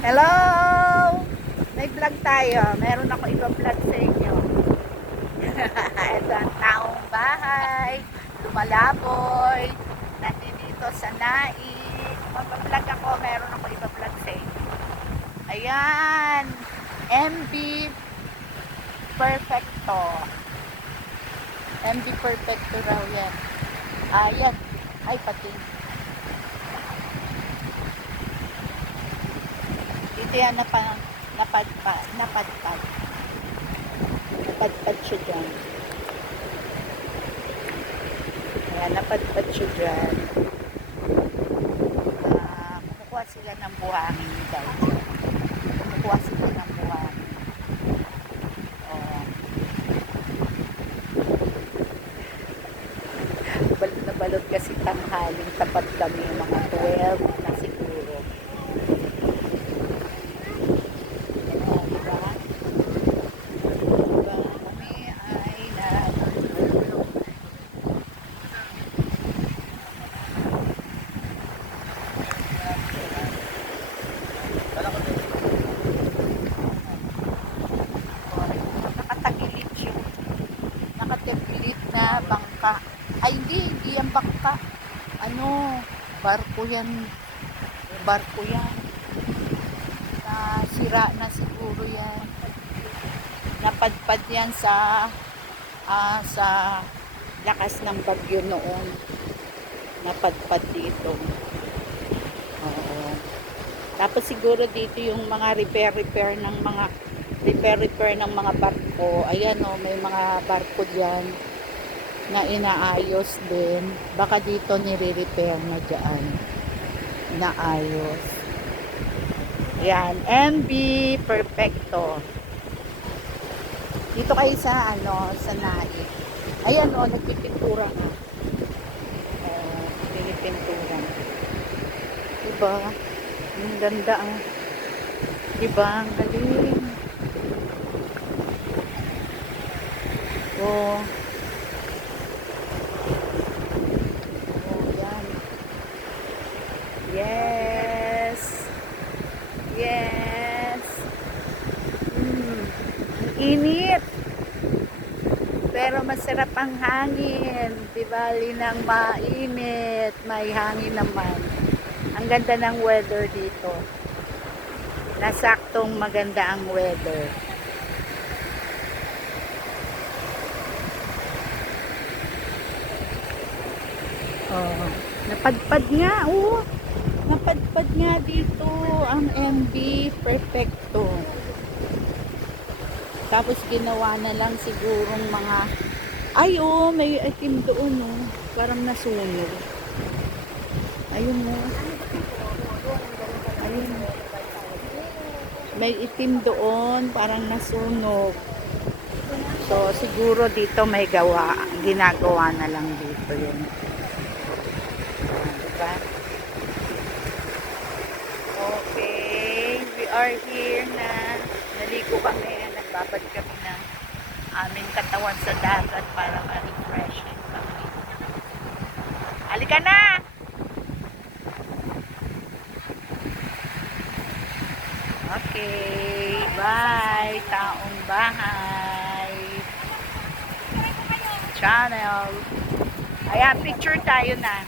Hello! May vlog tayo. Meron ako iba-vlog sa inyo. Ito ang taong bahay. Lumalaboy. Nandito sa Naik. Mag-vlog ako. Meron ako iba-vlog sa inyo. Ayan. MB Perfecto. MB Perfecto raw yan. Ayan. Ay, pati. Dito yan napadpad siya dyan. Ayan, napadpad siya dyan. Kumukuha sila ng buhangin guys. Kumukuha sila ng buhangin. Balot na balot kasi tanghaling tapat kami mga 12 na siguro. Nakatagilid na bangka. Ay, hindi yan bangka. Ano, barko yan. Barko yan. Sira na siguro yan. Napadpad yan sa lakas ng bagyo noon. Napadpad dito. Oo. Tapos siguro dito yung mga repair ng mga barko. Ayan o, may mga barko diyan na inaayos din. Baka dito nire-repair na dyan. Inaayos. Yan, MB Perfecto. Dito kayo sa sa Naik. Ayan o, nagpipintura nga. Pinipintura. Diba? Ang ganda ang diba? Ang galing. Oh. Oh, yan. Yes. Yes. Ang init. Pero masarap ang hangin. Diba? Linang mainit. May hangin naman. Ang ganda ng weather dito. Nasaktong maganda ang weather. Oh, napadpad nga, oh. Napadpad nga dito ang MB Perfecto. Tapos ginawa na lang sigurong mga ay, may itim doon, oh. Parang nasunog. Ayun, oh. Ayun. May itim doon, parang nasunog. So, siguro dito may ginagawa na lang dito yun. Diba? Okay, we are here na. Naligo kami, nagbabad kami ng aming katawan sa dagat para ma-refreshing kami. Halika na! Okay, bye, taong bahay channel. Ayan, picture tayo na.